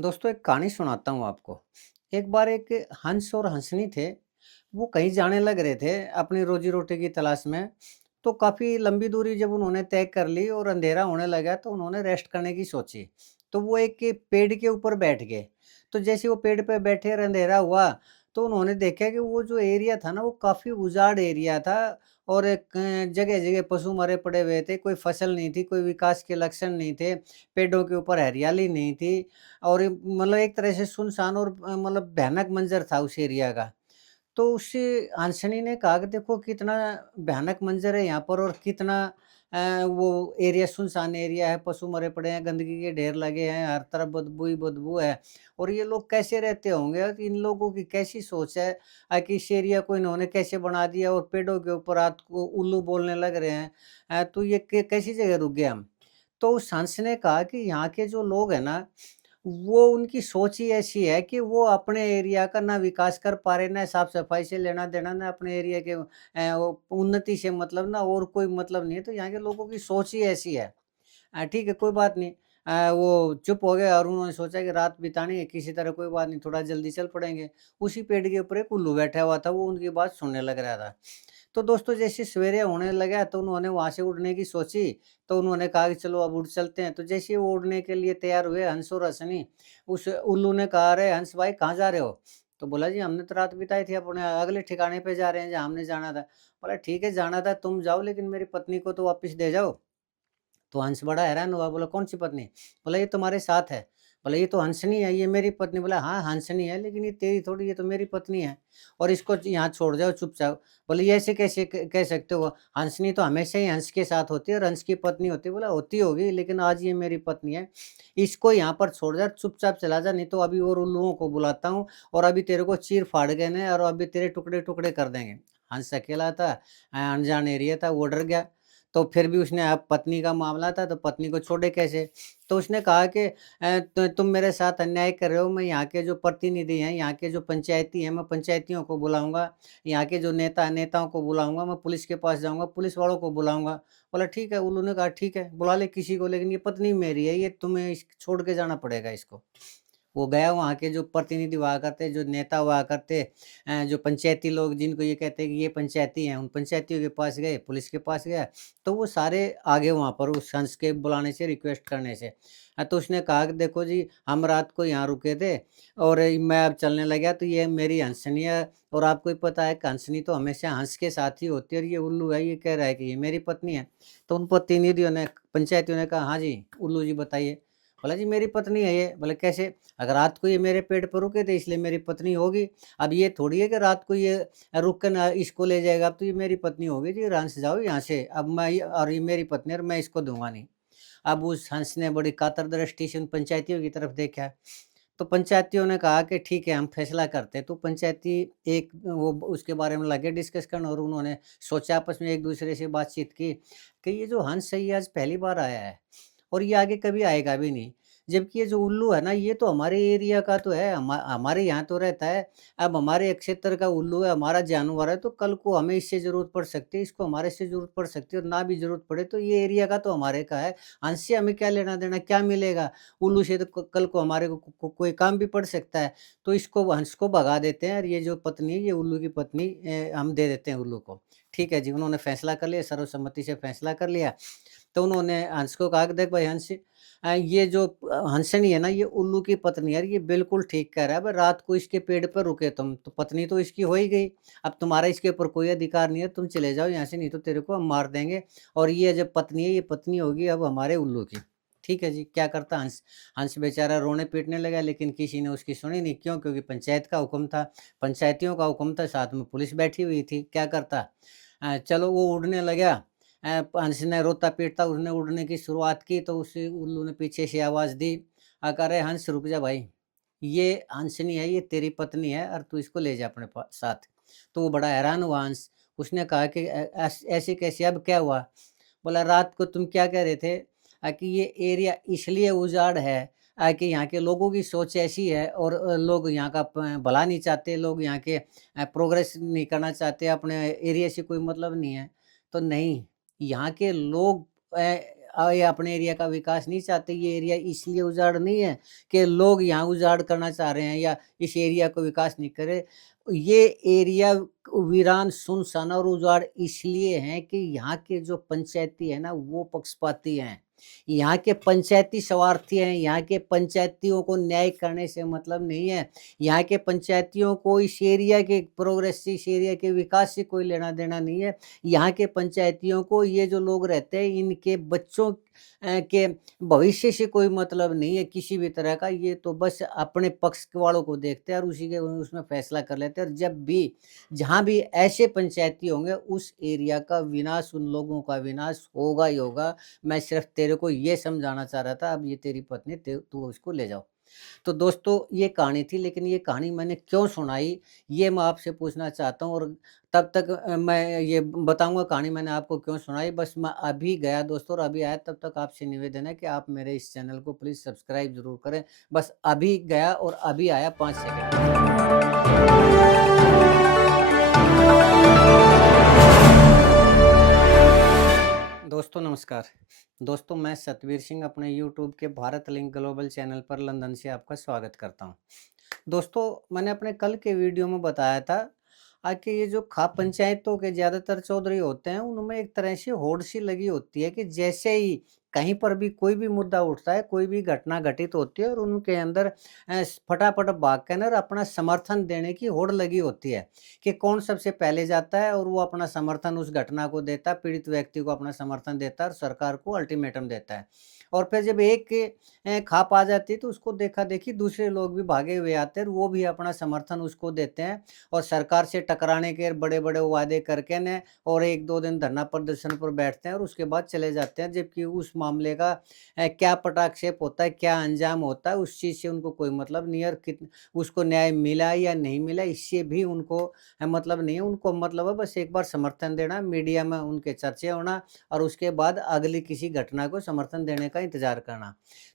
दोस्तों एक कहानी सुनाता हूँ आपको। एक बार एक हंस और हंसनी थे, वो कहीं जाने लग रहे थे अपनी रोज़ी-रोटी की तलाश में। तो काफ़ी लंबी दूरी जब उन्होंने तय कर ली और अंधेरा होने लगा तो उन्होंने रेस्ट करने की सोची। तो वो एक के पेड़ के ऊपर बैठ गए। तो जैसे वो पेड़ पे बैठे और अंधेरा हुआ, तो उन्होंने देखा कि वो जो एरिया था ना वो काफ़ी उजाड़ एरिया था और एक जगह-जगह पशु मरे पड़े हुए थे, कोई फसल नहीं थी, कोई विकास के लक्षण नहीं थे, पेड़ों के ऊपर हरियाली नहीं थी। और ये मतलब एक तरह से सुनसान और मतलब भयानक मंज़र था उस एरिया का। तो उस हंसनी ने कहा कि देखो कितना भयानक मंज़र है यहाँ पर और कितना वो एरिया सुनसान एरिया है, पशु मरे पड़े हैं, गंदगी के ढेर लगे हैं, हर तरफ बदबू ही बदबू है और ये लोग कैसे रहते होंगे? और इन लोगों की कैसी सोच है कि इस एरिया को इन्होंने कैसे बना दिया और पेड़ों के ऊपर रात को उल्लू बोलने लग रहे हैं। तो ये कैसी जगह रुक गए हम? तो उस हंस ने कहा कि यहाँ के जो लोग हैं ना, वो उनकी सोच ही ऐसी है कि वो अपने एरिया का ना विकास कर पा रहे, ना साफ-सफाई से लेना-देना, ना अपने एरिया के वो उन्नति से मतलब ना और कोई मतलब नहीं है। तो यहाँ के लोगों की सोच ही ऐसी है। ठीक है, कोई बात नहीं। वो चुप हो गए और उन्होंने सोचा कि रात बितानी है किसी तरह, कोई बात नहीं, थोड़ा जल्दी चल पड़ेंगे। उसी पेड़ के ऊपर एक उल्लू बैठा हुआ था, वो उनकी बात सुनने लग रहा था। तो दोस्तों जैसे सवेरे होने लगा तो उन्होंने वहाँ से उड़ने की सोची, तो उन्होंने कहा कि चलो अब उड़ चलते हैं। तो जैसे ही वो उड़ने के लिए तैयार हुए हंस और हंसनी, उस उल्लू ने कहा, "अरे हंस भाई कहाँ जा रहे हो?" तो बोला, "जी हमने तो रात बिताई थी, अपने अगले ठिकाने पे जा रहे हैं जहाँ हमने जाना था।" बोला, "ठीक है जाना था तुम जाओ लेकिन मेरी पत्नी को तो वापस दे जाओ।" तो हंस बड़ा हैरान हुआ, बोला, "कौन-सी पत्नी?" बोला, "ये तुम्हारे साथ है।" बोला, "ये तो हंसनी है, ये मेरी पत्नी।" बोला, "हाँ, हंसनी है, लेकिन ये तेरी थोड़ी, ये तो मेरी पत्नी है और इसको यहाँ छोड़ जाओ चुपचाप।" बोले, "ये ऐसे कैसे क कह सकते हो? हंसनी तो हमेशा ही हंस के साथ होती है और हंस की पत्नी होती है।" बोला, "होती होगी, लेकिन आज ये मेरी पत्नी है। इसको यहाँ पर छोड़ जा, चुपचाप चला जा, नहीं तो अभी और उल्लुओं को बुलाता हूँ और अभी तेरे को चीर-फाड़ देंगे और अभी तेरे टुकड़े-टुकड़े कर देंगे।" हंस अकेला था, अनजान एरिया था, वो डर गया। तो फिर भी उसने अब पत्नी का मामला था तो पत्नी को छोड़े कैसे? तो उसने कहा कि तुम मेरे साथ अन्याय कर रहे हो, मैं यहाँ के जो प्रतिनिधि हैं, यहाँ के जो पंचायती हैं, मैं पंचायतियों को बुलाऊँगा, यहाँ के जो नेता हैं, नेताओं को बुलाऊँगा, मैं पुलिस के पास जाऊँगा, पुलिस वालों को बुलाऊँगा। बोला ठीक है, उन्होंने कहा ठीक है, बुला ले किसी को लेकिन ये पत्नी मेरी है, ये तुम्हें इस छोड़ के जाना पड़ेगा इसको। वो गया वहाँ के जो प्रतिनिधि हुआ करते, जो नेता हुआ करते जो पंचायती लोग जिनको ये कहते हैं कि ये पंचायती हैं, उन पंचायतियों के पास गए, पुलिस के पास गया, तो वो सारे आ गए वहाँ पर उस हंस के बुलाने से, रिक्वेस्ट करने से। तो उसने कहा कि देखो जी, हम रात को यहाँ रुके थे और मैं अब चलने लगा तो ये मेरी हंसनी है और आपको ही पता है कि हंसनी तो हमेशा हंस के साथ ही होती है और ये उल्लू है, ये कह रहा है कि ये मेरी पत्नी है। तो उन प्रतिनिधियों ने, पंचायतियों ने कहा, "हाँ जी, उल्लू जी बताइए।" बोला, "जी मेरी पत्नी है ये।" बोले, "कैसे?" अगर रात को ये मेरे पेड़ पर रुके थे इसलिए मेरी पत्नी होगी। अब ये थोड़ी है कि रात को ये रुक के ना इसको ले जाएगा, अब तो ये मेरी पत्नी होगी जी, हंस जाओ यहाँ से। अब मैं ये और ये मेरी पत्नी है और मैं इसको दूँगा नहीं। अब उस हंस ने बड़ी कातर दृष्टि से उन पंचायतियों की तरफ देखा। तो पंचायतियों ने कहा कि ठीक है हम फैसला करते हैं। तो पंचायती एक वो उसके बारे में लगे डिस्कस करने और उन्होंने सोचा आपस में एक-दूसरे से बातचीत की कि ये जो हंस है ये आज पहली बार आया है और ये आगे कभी आएगा भी नहीं। जबकि ये जो उल्लू है ना ये तो हमारे एरिया का तो है, हमारे यहाँ तो रहता है। अब हमारे क्षेत्र का उल्लू है, हमारा जानवर है तो कल को हमें इससे ज़रूरत पड़ सकती है, इसको हमारे से ज़रूरत पड़ सकती है और ना भी ज़रूरत पड़े तो ये एरिया का तो हमारे का है। हंस से हमें क्या लेना-देना, क्या मिलेगा? उल्लू से तो कल को हमारे को कोई काम भी पड़ सकता है। तो इसको हंस को भगा देते हैं और ये जो पत्नी है, ये उल्लू की पत्नी हम दे देते हैं उल्लू को। ठीक है जी, उन्होंने फैसला कर लिया, सर्वसम्मति से फैसला कर लिया। तो उन्होंने हंस को कहा कि देख भाई हंस, ये जो हंसनी है ना, ये उल्लू की पत्नी है और ये बिल्कुल ठीक कह रहा है। भाई रात को इसके पेड़ पर रुके तुम, तो पत्नी तो इसकी हो ही गई। अब तुम्हारा इसके ऊपर कोई अधिकार नहीं है, तुम चले जाओ यहाँ से, नहीं तो तेरे को हम मार देंगे और ये जब पत्नी है, ये पत्नी होगी अब हमारे उल्लू की। ठीक है जी, क्या करता हंस? हंस बेचारा रोने-पीटने लगा लेकिन किसी ने उसकी सुनी नहीं। क्यों? क्योंकि पंचायत का हुक्म था, पंचायतियों का हुक्म था, साथ में पुलिस बैठी हुई थी। क्या करता? चलो वो उड़ने लगा। हंस ने रोता-पीटता उसने उड़ने की शुरुआत की तो उस उल्लू ने पीछे से आवाज़ दी, कह रहे हंस रुक जा भाई, ये हंसनी है, ये तेरी पत्नी है और तू इसको ले जा अपने साथ। तो वो बड़ा हैरान हुआ हंस, उसने कहा कि ऐसे कैसे, अब क्या हुआ? बोला, रात को तुम क्या कह रहे थे कि ये एरिया इसलिए उजाड़ है कि यहाँ के लोगों की सोच ऐसी है और लोग यहाँ का भला नहीं चाहते, लोग यहाँ के प्रोग्रेस नहीं करना चाहते, अपने एरिया से कोई मतलब नहीं है। तो नहीं, यहाँ के लोग ये अपने एरिया का विकास नहीं चाहते, ये एरिया इसलिए उजाड़ नहीं है कि लोग यहाँ उजाड़ करना चाह रहे हैं या इस एरिया को विकास नहीं करे। ये एरिया वीरान, सुनसान और उजाड़ इसलिए हैं कि यहाँ के जो पंचायती है ना, वो पक्षपाती हैं। यहाँ के पंचायती स्वार्थी हैं, यहाँ के पंचायतियों को न्याय करने से मतलब नहीं है। यहाँ के पंचायतियों को इस एरिया के प्रोग्रेस से, इस एरिया के विकास से कोई लेना-देना नहीं है। यहाँ के पंचायतियों को ये जो लोग रहते हैं, इनके बच्चों के भविष्य से कोई मतलब नहीं है किसी भी तरह का। ये तो बस अपने पक्ष के वालों को देखते हैं और उसी के उसमें फैसला कर लेते हैं, और जब भी जहाँ भी ऐसे पंचायती होंगे, उस एरिया का विनाश, उन लोगों का विनाश होगा ही होगा। मैं सिर्फ तेरे को ये समझाना चाह रहा था, अब ये तेरी पत्नी, तू उसको ले जाओ। तो दोस्तों, ये कहानी थी, लेकिन ये कहानी मैंने क्यों सुनाई, ये मैं आपसे पूछना चाहता हूँ, और तब तक मैं ये बताऊँगा कहानी मैंने आपको क्यों सुनाई। बस मैं अभी गया दोस्तों और अभी आया, तब तक आपसे निवेदन है कि आप मेरे इस चैनल को प्लीज़ सब्सक्राइब ज़रूर करें। बस अभी गया और अभी आया, 5 सेकंड में। दोस्तों नमस्कार। दोस्तों, मैं सतवीर सिंह अपने यूट्यूब के भारत लिंक ग्लोबल चैनल पर लंदन से आपका स्वागत करता हूँ। दोस्तों, मैंने अपने कल के वीडियो में बताया था कि ये जो खाप पंचायतों के ज़्यादातर चौधरी होते हैं, उनमें एक तरह से होड़ सी लगी होती है कि जैसे ही कहीं पर भी कोई भी मुद्दा उठता है, कोई भी घटना घटित होती है, और उनके अंदर फटाफट भाग कर ना अपना समर्थन देने की होड़ लगी होती है कि कौन सबसे पहले जाता है और वो अपना समर्थन उस घटना को देता है, पीड़ित व्यक्ति को अपना समर्थन देता है और सरकार को अल्टीमेटम देता है। और फिर जब एक खाप आ जाती है, तो उसको देखा-देखी दूसरे लोग भी भागे हुए आते हैं और वो भी अपना समर्थन उसको देते हैं, और सरकार से टकराने के बड़े-बड़े वादे करके न, और 1-2 दिन धरना प्रदर्शन पर बैठते हैं और उसके बाद चले जाते हैं। जबकि उस मामले का क्या पटाक्षेप होता है, क्या अंजाम होता है, उस चीज़ से उनको कोई मतलब नहीं है, और उसको न्याय मिला या नहीं मिला, इससे भी उनको मतलब नहीं है। उनको मतलब है बस एक बार समर्थन देना, मीडिया में उनके चर्चे होना, और उसके बाद अगली किसी घटना को समर्थन देने का इंतज़ार करना।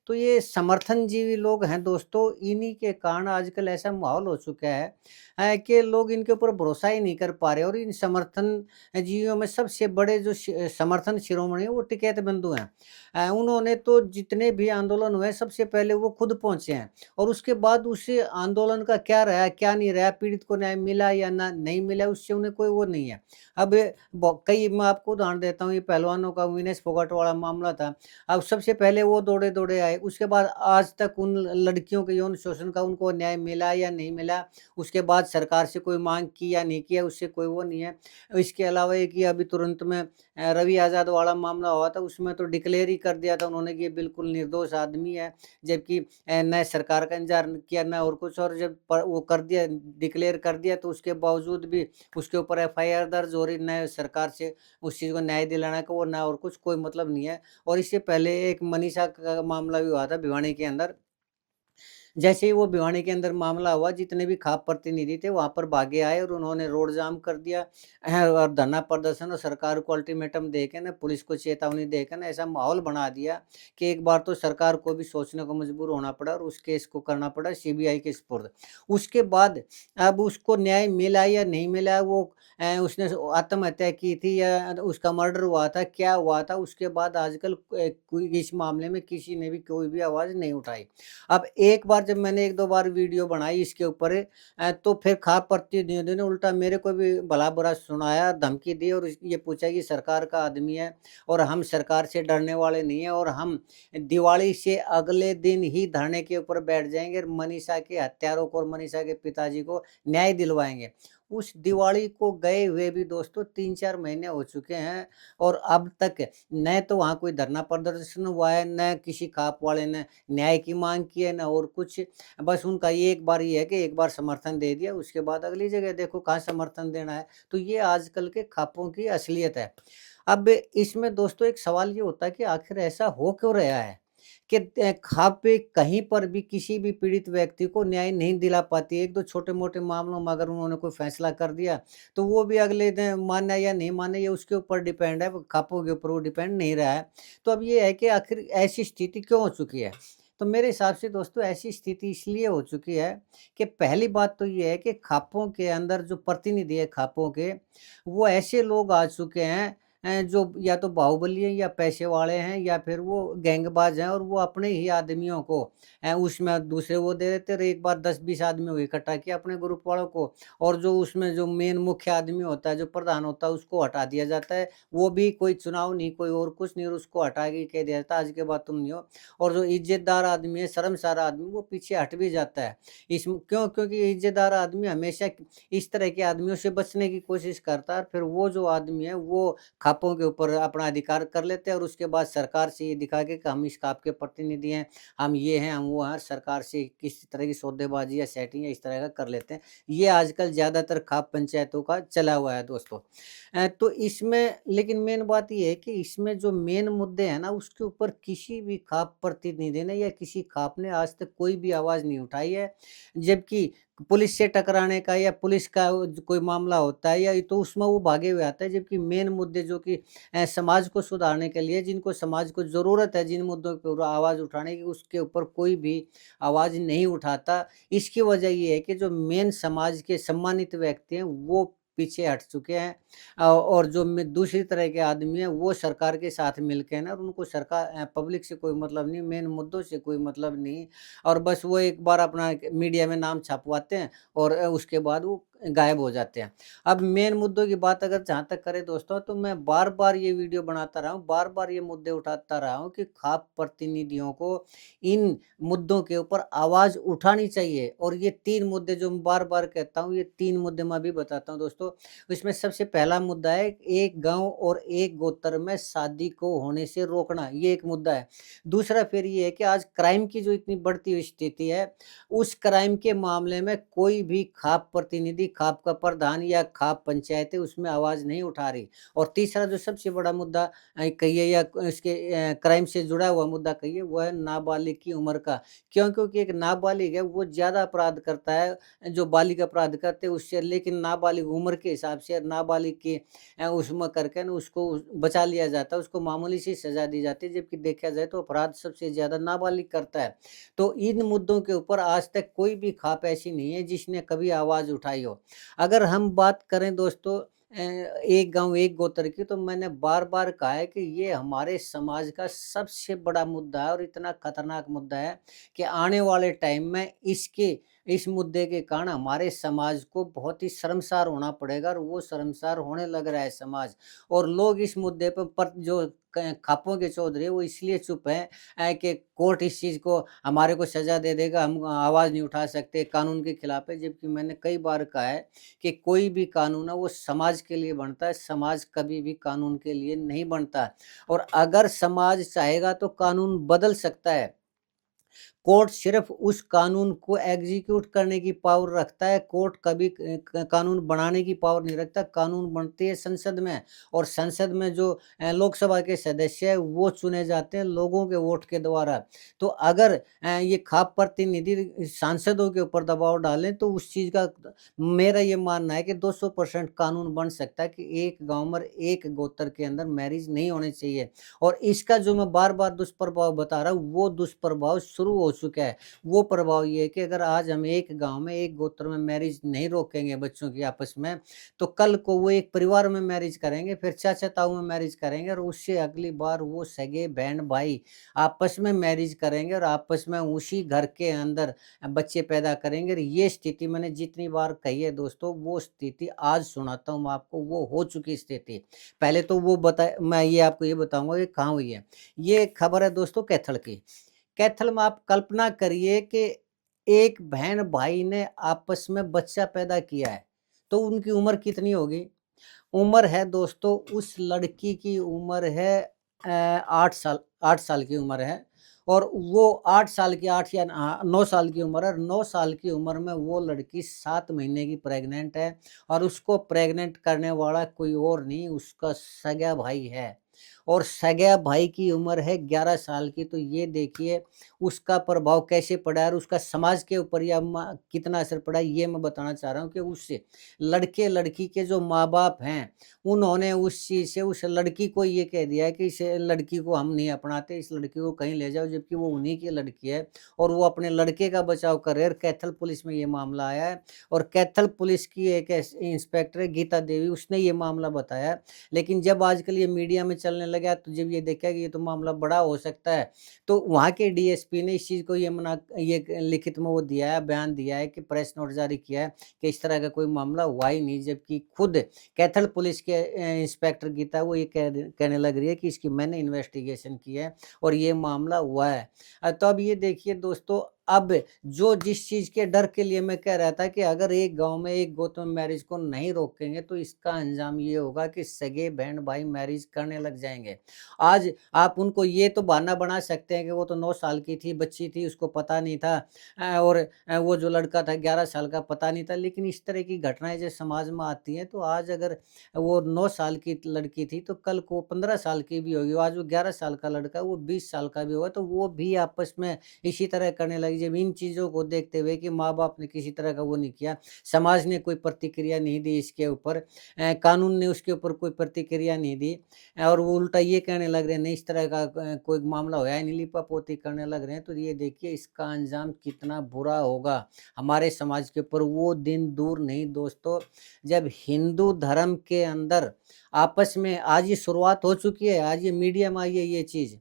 तो ये समर्थनजीवी लोग हैं दोस्तों, इन्हीं के कारण आजकल ऐसा माहौल हो चुका है कि लोग इनके ऊपर भरोसा ही नहीं कर पा रहे, और इन समर्थन जीवियों में सबसे बड़े जो समर्थन शिरोमणि है, वो टिकैत बंधु हैं। उन्होंने तो जितने भी आंदोलन हुए, सबसे पहले वो खुद पहुंचे हैं, और उसके बाद उस आंदोलन का क्या रहा, क्या नहीं रहा, पीड़ित को न्याय मिला या ना नहीं मिला, उससे उन्हें कोई वो नहीं है। अब कई मैं आपको उदाहरण देता हूँ, ये पहलवानों का विनेश फोगाट वाला मामला था। अब सबसे पहले वो दौड़े-दौड़े आए, उसके बाद आज तक उन लड़कियों के यौन शोषण का उनको न्याय मिला या नहीं मिला, उसके बाद सरकार से कोई माँग की या नहीं किया, उससे कोई वो नहीं है। इसके अलावा एक ये अभी तुरंत में रवि आज़ाद वाला मामला हुआ था, उसमें तो डिक्लेयर ही कर दिया था उन्होंने कि ये बिल्कुल निर्दोष आदमी है, जबकि न सरकार का इंतज़ार किया न और कुछ, और जब वो कर दिया, डिक्लेयर कर दिया, तो उसके बावजूद भी उसके ऊपर एफआईआर दर्ज हो रही, न सरकार से उस चीज़ को न्याय दिलाने का वो, न और कुछ, कोई मतलब नहीं है। और इससे पहले एक मनीषा का मामला भी हुआ था भिवानी के अंदर। जैसे ही वो भिवानी के अंदर मामला हुआ, जितने भी खाप प्रतिनिधि थे वहाँ पर भागे आए और उन्होंने रोड जाम कर दिया और धरना प्रदर्शन, और सरकार को अल्टीमेटम दे के ना, पुलिस को चेतावनी दे के ना, ऐसा माहौल बना दिया कि एक बार तो सरकार को भी सोचने को मजबूर होना पड़ा और उस केस को करना पड़ा सीबीआई के सुपुर्द। उसके बाद अब उसको न्याय मिला या नहीं मिला, वो उसने आत्महत्या की थी या उसका मर्डर हुआ था, क्या हुआ था, उसके बाद आजकल कोई इस मामले में किसी ने भी कोई भी आवाज़ नहीं उठाई। अब एक बार जब मैंने 1-2 बार वीडियो बनाई इसके ऊपर तो फिर खाप प्रतिनिधियों ने उल्टा मेरे को भी भला-बुरा सुनाया, धमकी दी, और ये पूछा कि सरकार का आदमी है और हम सरकार से डरने वाले नहीं हैं, और हम दिवाली से अगले दिन ही धरने के ऊपर बैठ जाएँगे और मनीषा के हत्यारों को और मनीषा के पिताजी को न्याय दिलवाएँगे। उस दिवाली को गए हुए भी दोस्तों 3-4 महीने हो चुके हैं, और अब तक न तो वहाँ कोई धरना प्रदर्शन हुआ है, न किसी खाप वाले ने न्याय की माँग की है, ना और कुछ। बस उनका ये एक बार ये है कि एक बार समर्थन दे दिया, उसके बाद अगली जगह देखो कहाँ समर्थन देना है। तो ये आजकल के खापों की असलियत है। अब इसमें दोस्तों एक सवाल ये होता है कि आखिर ऐसा हो क्यों रहा है कि खापे कहीं पर भी किसी भी पीड़ित व्यक्ति को न्याय नहीं दिला पाती है। 1-2 छोटे-मोटे मामलों में अगर उन्होंने कोई फैसला कर दिया, तो वो भी अगले दिन माने या नहीं माने, ये उसके ऊपर डिपेंड है, खापों के ऊपर वो डिपेंड नहीं रहा है। तो अब ये है कि आखिर ऐसी स्थिति क्यों हो चुकी है? तो मेरे हिसाब से दोस्तों ऐसी स्थिति इसलिए हो चुकी है कि पहली बात तो ये है कि खापों के अंदर जो प्रतिनिधि है खापों के, वो ऐसे लोग आ चुके हैं जो या तो बाहुबली है या पैसे वाले हैं या फिर वो गैंगबाज हैं और वो अपने ही आदमियों को उसमें दूसरे वो दे देते और एक बार 10-20 आदमियों को इकट्ठा किया अपने ग्रुप वालों को और जो उसमें जो मेन मुख्य आदमी होता है, जो प्रधान होता है उसको हटा दिया जाता है। वो भी कोई चुनाव नहीं, कोई और कुछ नहीं और उसको हटा के कह दिया जाता है आज के बाद तुम नहीं हो। और जो इज़्ज़तदार आदमी है, शर्मसार आदमी वो पीछे हट भी जाता है। क्यों? क्योंकि इज़्ज़तदार आदमी हमेशा इस तरह के आदमियों से बचने की कोशिश करता है और फिर वो जो आदमी है वो खापों के ऊपर अपना अधिकार कर लेते हैं और उसके बाद सरकार से ये दिखा के कि हम इस खाप के प्रतिनिधि हैं, हम ये हैं, हम वो हैं, सरकार से किसी तरह की सौदेबाजी या सेटिंग या इस तरह का कर लेते हैं। ये आजकल ज़्यादातर खाप पंचायतों का चला हुआ है दोस्तों। तो इसमें लेकिन मेन बात ये है कि इसमें जो मेन मुद्दे हैं ना उसके ऊपर किसी भी खाप प्रतिनिधि ने या किसी खाप ने आज तक कोई भी आवाज़ नहीं उठाई है। जबकि पुलिस से टकराने का या पुलिस का कोई मामला होता है या ये तो उसमें वो भागे हुए आता है जबकि मेन मुद्दे जो कि समाज को सुधारने के लिए जिनको समाज को ज़रूरत है जिन मुद्दों पे आवाज़ उठाने की उसके ऊपर कोई भी आवाज़ नहीं उठाता। इसकी वजह ये है कि जो मेन समाज के सम्मानित व्यक्ति हैं वो पीछे हट चुके हैं और जो दूसरी तरह के आदमी हैं वो सरकार के साथ मिलके ना और उनको पब्लिक से कोई मतलब नहीं, मेन मुद्दों से कोई मतलब नहीं और बस वो एक बार अपना मीडिया में नाम छपवाते हैं और उसके बाद वो गायब हो जाते हैं। अब मेन मुद्दों की बात अगर जहाँ तक करें दोस्तों तो मैं बार-बार ये वीडियो बनाता रहा हूँ, बार-बार ये मुद्दे उठाता रहा हूँ कि खाप प्रतिनिधियों को इन मुद्दों के ऊपर आवाज़ उठानी चाहिए और ये 3 मुद्दे जो मैं बार-बार कहता हूँ, ये 3 मुद्दे मैं अभी बताता हूँ दोस्तों। इसमें सबसे पहला मुद्दा है एक गाँव और एक गोत्र में शादी को होने से रोकना, ये एक मुद्दा है। दूसरा फिर ये है कि आज क्राइम की जो इतनी बढ़ती हुई स्थिति है, उस क्राइम के मामले में कोई भी खाप प्रतिनिधि, खाप का प्रधान या खाप पंचायत है उसमें आवाज़ नहीं उठा रही। और तीसरा जो सबसे बड़ा मुद्दा कहिए या इसके क्राइम से जुड़ा हुआ मुद्दा कहिए वो है नाबालिग की उम्र का। क्यों? क्योंकि एक नाबालिग है वो ज़्यादा अपराध करता है जो बालिग अपराध करते हैं उससे लेकिन नाबालिग उम्र के हिसाब से नाबालिग की उसमें करके ना उसको बचा लिया जाता है, उसको मामूली सी सज़ा दी जाती है जबकि देखा जाए तो अपराध सबसे ज़्यादा नाबालिग करता है। तो इन मुद्दों के ऊपर आज तक कोई भी खाप ऐसी नहीं है जिसने कभी आवाज़ उठाई हो। अगर हम बात करें दोस्तों एक गाँव एक गोत्र की तो मैंने बार-बार कहा है कि ये हमारे समाज का सबसे बड़ा मुद्दा है और इतना खतरनाक मुद्दा है कि आने वाले टाइम में इस मुद्दे के कारण हमारे समाज को बहुत ही शर्मसार होना पड़ेगा और वो शर्मसार होने लग रहा है समाज। और लोग इस मुद्दे पर जो खापों के चौधरी है वो इसलिए चुप हैं कि कोर्ट इस चीज़ को हमारे को सज़ा दे देगा, हम आवाज़ नहीं उठा सकते, कानून के खिलाफ है। जबकि मैंने कई बार कहा है कि कोई भी कानून है वो समाज के लिए बनता है, समाज कभी भी कानून के लिए नहीं बनता है। और अगर समाज चाहेगा तो कानून बदल सकता है। कोर्ट सिर्फ उस कानून को एग्ज़ीक्यूट करने की पावर रखता है, कोर्ट कभी कानून बनाने की पावर नहीं रखता, कानून बनते हैं संसद में और संसद में जो लोकसभा के सदस्य हैं, वो चुने जाते हैं लोगों के वोट के द्वारा। तो अगर ये खाप प्रतिनिधि सांसदों के ऊपर दबाव डालें, तो उस चीज़ का मेरा ये मानना है कि 200% कानून बन सकता है कि एक गाँव में, एक गोत्र के अंदर मैरिज नहीं होनी चाहिए। और इसका जो मैं बार-बार दुष्प्रभाव बता रहा हूँ, वो दुष्प्रभाव शुरू हो चुका है। वो प्रभाव ये है कि अगर आज हम एक गाँव में, एक गोत्र में मैरिज नहीं रोकेंगे बच्चों की आपस में, तो कल को वो एक परिवार में मैरिज करेंगे, फिर चाचा-ताऊ में मैरिज करेंगे और उससे अगली बार वो सगे बहन-भाई आपस में मैरिज करेंगे और आपस में उसी घर के अंदर बच्चे पैदा करेंगे और ये स्थिति मैंने जितनी बार कही है दोस्तों, वो स्थिति आज सुनाता हूँ मैं आपको, वो हो चुकी स्थिति। पहले तो वो बता मैं ये आपको ये बताऊँगा ये कहाँ हुई है। ये खबर है दोस्तों कैथल की। कैथल में आप कल्पना करिए कि एक बहन-भाई ने आपस में बच्चा पैदा किया है, तो उनकी उम्र कितनी होगी? उम्र है दोस्तों उस लड़की की उम्र है 8 साल की उम्र है और वो 8 साल की 8 या 9 साल की उम्र है और 9 साल की उम्र में वो लड़की 7 महीने की प्रेग्नेंट है और उसको प्रेग्नेंट करने वाला कोई और नहीं उसका सगा भाई है। और सगा भाई की उम्र है 11 साल की, तो ये देखिए उसका प्रभाव कैसे पड़ा है और उसका समाज के ऊपर या कितना असर पड़ा है, ये मैं बताना चाह रहा हूँ कि उससे लड़के-लड़की के जो माँ-बाप हैं, उन्होंने उस चीज़ से उस लड़की को ये कह दिया है कि इस लड़की को हम नहीं अपनाते, इस लड़की को कहीं ले जाओ, जबकि वो उन्हीं की लड़की है और वो अपने लड़के का बचाव कर रहे हैं और कैथल पुलिस में ये मामला आया है और कैथल पुलिस की एक इंस्पेक्टर है गीता देवी, उसने ये मामला बताया है। लेकिन जब आजकल ये मीडिया में चलने लगा तो जब ये देखा कि ये तो मामला बड़ा हो सकता है, तो वहाँ के डीएसपी ने इस चीज़ को ये लिखित में वो दिया है, बयान दिया है कि प्रेस नोट जारी किया है कि इस तरह का कोई मामला हुआ ही नहीं, जबकि खुद कैथल पुलिस के इंस्पेक्टर गीता वो ये कहने लग रही है कि इसकी मैंने इन्वेस्टिगेशन की है और ये मामला हुआ है। तो अब ये देखिए दोस्तों, अब जो जिस चीज़ के डर के लिए मैं कह रहा था कि अगर एक गाँव में एक गोत्र में मैरिज को नहीं रोकेंगे तो इसका अंजाम ये होगा कि सगे बहन-भाई मैरिज करने लग जाएँगे। आज आप उनको ये तो बहाना बना सकते हैं कि वो तो 9 साल की थी, बच्ची थी, उसको पता नहीं था और वो जो लड़का था 11 साल का, पता नहीं था। लेकिन इस तरह की घटनाएँ जब समाज में आती हैं तो आज अगर वो 9 साल की लड़की थी तो कल को 15 साल की भी होगी। आज वो 11 साल का लड़का है, वो 20 साल का भी होगा तो वो भी आपस में इसी तरह करने लगी। जब इन चीज़ों को देखते हुए कि माँ-बाप ने किसी तरह का वो नहीं किया, समाज ने कोई प्रतिक्रिया नहीं दी इसके ऊपर, कानून ने उसके ऊपर कोई प्रतिक्रिया नहीं दी और वो उल्टा ये कहने लग रहे हैं नहीं इस तरह का कोई मामला होया ही नहीं, लीपापोती करने लग रहे हैं, तो ये देखिए इसका अंजाम कितना बुरा होगा हमारे समाज के ऊपर। वो दिन दूर नहीं दोस्तों, जब हिंदू धर्म के अंदर आपस में आज ये शुरुआत हो चुकी है, आज ये मीडिया में आई है ये चीज़।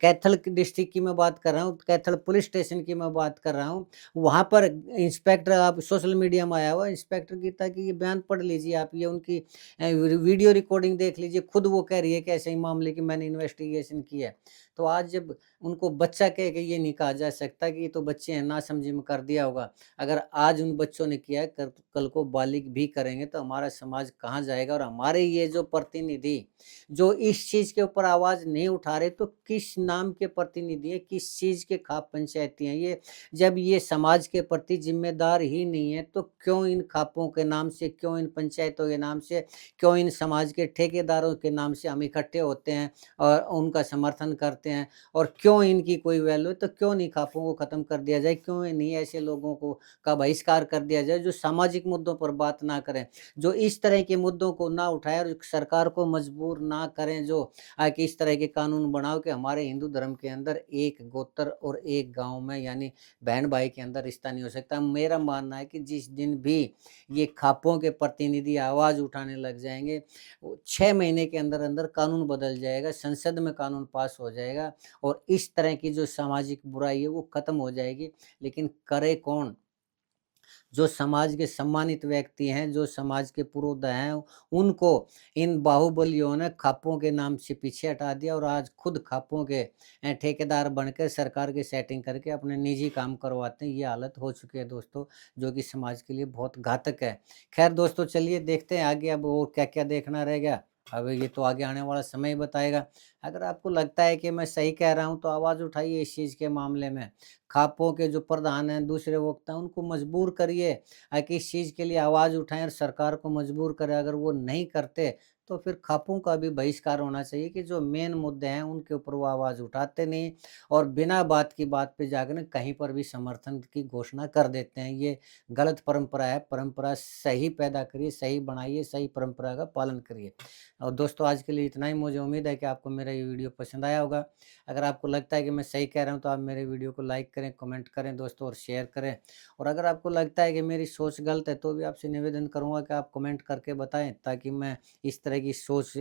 कैथल डिस्ट्रिक्ट की मैं बात कर रहा हूँ, कैथल पुलिस स्टेशन की मैं बात कर रहा हूँ। वहाँ पर इंस्पेक्टर आप सोशल मीडिया में आया हुआ है, इंस्पेक्टर गीता की ये बयान पढ़ लीजिए आप, ये उनकी वीडियो रिकॉर्डिंग देख लीजिए, खुद वो कह रही है कि ऐसे ही मामले की मैंने इन्वेस्टिगेशन की है। तो आज जब उनको बच्चा कह के ये नहीं कहा जा सकता कि ये तो बच्चे हैं, नासमझी में कर दिया होगा। अगर आज उन बच्चों ने किया है, कल को बालिग भी करेंगे तो हमारा समाज कहाँ जाएगा? और हमारे ये जो प्रतिनिधि, जो इस चीज़ के ऊपर आवाज़ नहीं उठा रहे, तो किस नाम के प्रतिनिधि हैं, किस चीज़ के खाप पंचायती हैं ये? जब ये समाज के प्रति ज़िम्मेदार ही नहीं है, तो क्यों इन खापों के नाम से, क्यों इन पंचायतों के नाम से, क्यों इन समाज के ठेकेदारों के नाम से हम इकट्ठे होते हैं और उनका समर्थन करते हैं? और क्यों इनकी कोई वैल्यू है, तो क्यों नहीं खापों को खत्म कर दिया जाए? क्यों नहीं ऐसे लोगों को का बहिष्कार कर दिया जाए जो सामाजिक मुद्दों पर बात ना करें, जो इस तरह के मुद्दों को ना उठाएँ और सरकार को मजबूर ना करें जो कि इस तरह के कानून बनाओ कि हमारे हिंदू धर्म के अंदर एक गोत्र और एक गाँव में यानी बहन-भाई के अंदर रिश्ता नहीं हो सकता। मेरा मानना है कि जिस दिन भी ये खापों के प्रतिनिधि आवाज़ उठाने लग जाएँगे, वो 6 महीने के अंदर-अंदर कानून बदल जाएगा, संसद में कानून पास हो जाएगा और इस तरह की जो सामाजिक बुराई है वो खत्म हो जाएगी। लेकिन करे कौन? जो समाज के सम्मानित व्यक्ति हैं, जो समाज के पुरोधा हैं, उनको इन बाहुबलियों ने खापों के नाम से पीछे हटा दिया और आज खुद खापों के ठेकेदार बनकर सरकार की सेटिंग करके अपने निजी काम करवाते हैं। ये हालत हो चुकी है दोस्तों, जो कि समाज के लिए बहुत घातक है। खैर दोस्तों चलिए देखते हैं आगे अब और क्या-क्या देखना रह गया। अब ये तो आगे आने वाला समय ही बताएगा। अगर आपको लगता है कि मैं सही कह रहा हूँ, तो आवाज़ उठाइए इस चीज़ के मामले में। खापों के जो प्रधान हैं, दूसरे वक्ता हैं, उनको मजबूर करिए कि इस चीज़ के लिए आवाज़ उठाएँ और सरकार को मजबूर करें। अगर वो नहीं करते, तो फिर खापों का भी बहिष्कार होना चाहिए कि जो मेन मुद्दे हैं, उनके ऊपर वो आवाज़ उठाते नहीं और बिना बात की बात पे जाकर ना कहीं पर भी समर्थन की घोषणा कर देते हैं। ये गलत परंपरा है, परंपरा सही पैदा करिए, सही बनाइए, सही परंपरा का पालन करिए। और दोस्तों आज के लिए इतना ही, मुझे उम्मीद है कि आपको मेरा ये वीडियो पसंद आया होगा। अगर आपको लगता है कि मैं सही कह रहा हूँ, तो आप मेरे वीडियो को लाइक करें, कमेंट करें दोस्तों और शेयर करें। और अगर आपको लगता है कि मेरी सोच गलत है, तो भी आपसे निवेदन करूँगा कि आप कमेंट करके बताएँ, ताकि मैं इस तरह की सोच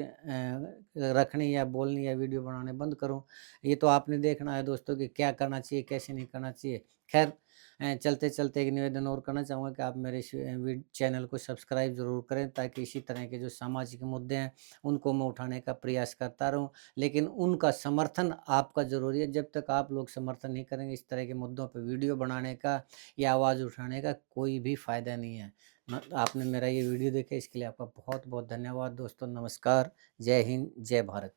रखनी या बोलनी या वीडियो बनाने बंद करूँ। ये तो आपने देखना है दोस्तों कि क्या करना चाहिए, कैसे नहीं करना चाहिए। खैर चलते-चलते एक निवेदन और करना चाहूँगा कि आप मेरे चैनल को सब्सक्राइब ज़रूर करें, ताकि इसी तरह के जो सामाजिक मुद्दे हैं, उनको मैं उठाने का प्रयास करता रहूँ। लेकिन उनका समर्थन आपका ज़रूरी है। जब तक आप लोग समर्थन नहीं करेंगे इस तरह के मुद्दों पे वीडियो बनाने का या आवाज़ उठाने का कोई भी फ़ायदा नहीं है। आपने मेरा ये वीडियो देखा इसके लिए आपका बहुत-बहुत धन्यवाद दोस्तों। नमस्कार। जय हिंद, जय भारत।